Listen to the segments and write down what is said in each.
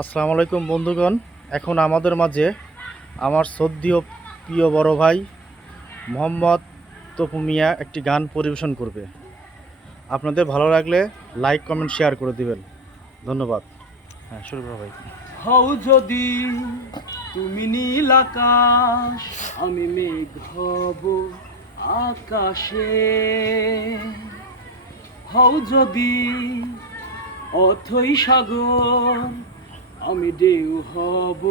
আসসালামু আলাইকুম বন্ধুগণ। এখন আমাদের মাঝে আমার শ্রদ্ধেয় প্রিয় বড় ভাই মোহাম্মদ তপু মিয়া একটি গান পরিবেশন করবে। আপনাদের ভালো লাগলে লাইক কমেন্ট শেয়ার করে দিবেন। ধন্যবাদ। হ্যাঁ, শুরু করো ভাই। হও যদি তুমি নীল আকাশ, আমি মেঘ হব আকাশে। হও যদি অথই সাগর, আমি ঢেউ হব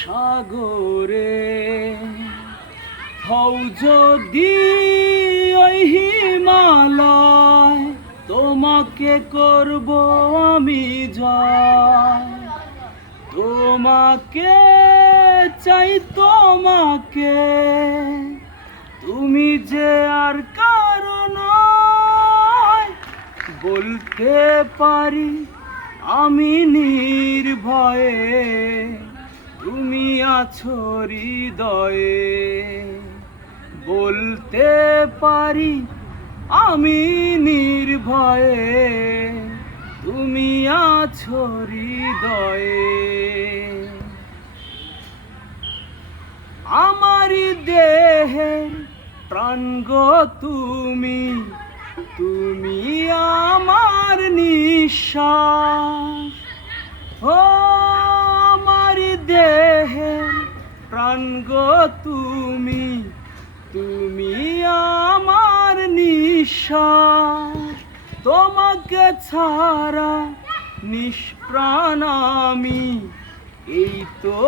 সাগরে। হও যদি ওই হিমালয়, তোমাকে করব আমি জয়। তোমাকে চাই, তোমাকে, তুমি যে আর কারো নয়। বলতে পারি আমি নির্ভয়ে, তুমি আছো হৃদয়ে। বলতে পারি আমি নির্ভয়ে, তুমি আছো হৃদয়ে। আমারি দেহের প্রাণ গো তুমি, তুমি আমার নিঃশ্বাস। ও আমারি দেহের প্রাণ গো তুমি, তুমি আমার নিঃশ্বাস। তোমাকে ছাড়া নিষ্প্রাণ আমি, এই তো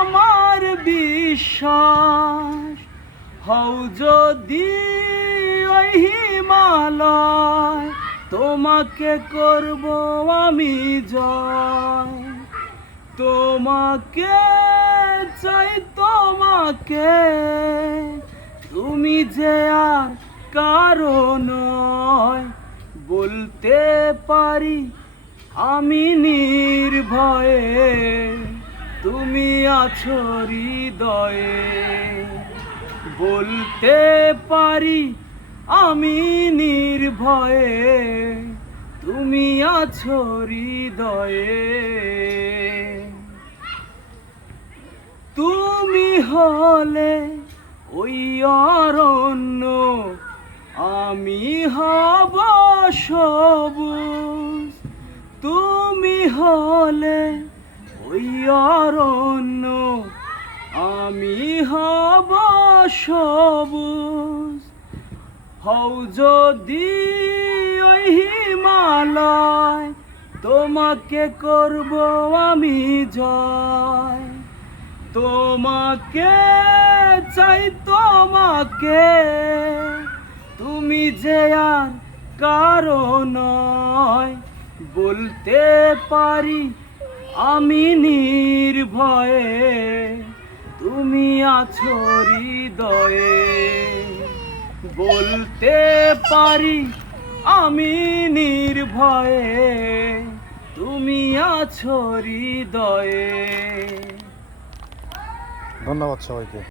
আমার বিশ্বাস। হও যদি ওই হিমালয়, তোমাকে করব আমি জয়। তোমাকে চাই, তোমাকে, তুমি যে আর কারো নয়। বলতে পারি আমি নির্ভয়ে, তুমি আছো হৃদয়ে। বলতে পারি আমি নির্ভয়ে, তুমি আছো হৃদয়ে। তুমি হলে ওই অরণ্য, আমি হব সবুজ। তুমি হলে ওই অরণ্য, আমি হব সবুজ। হও যদি ওই হিমালয়, তোমাকে করব আমি জয়। তোমাকে চাই, তোমাকে, তুমি যে আর কারো নয়। বলতে পারি আমি নির্ভয়ে, তুমি আছো হৃদয়ে। বলতে পারি আমি নির্ভয়ে, তুমি আছো হৃদয়ে। ধন্যবাদ সবাইকে।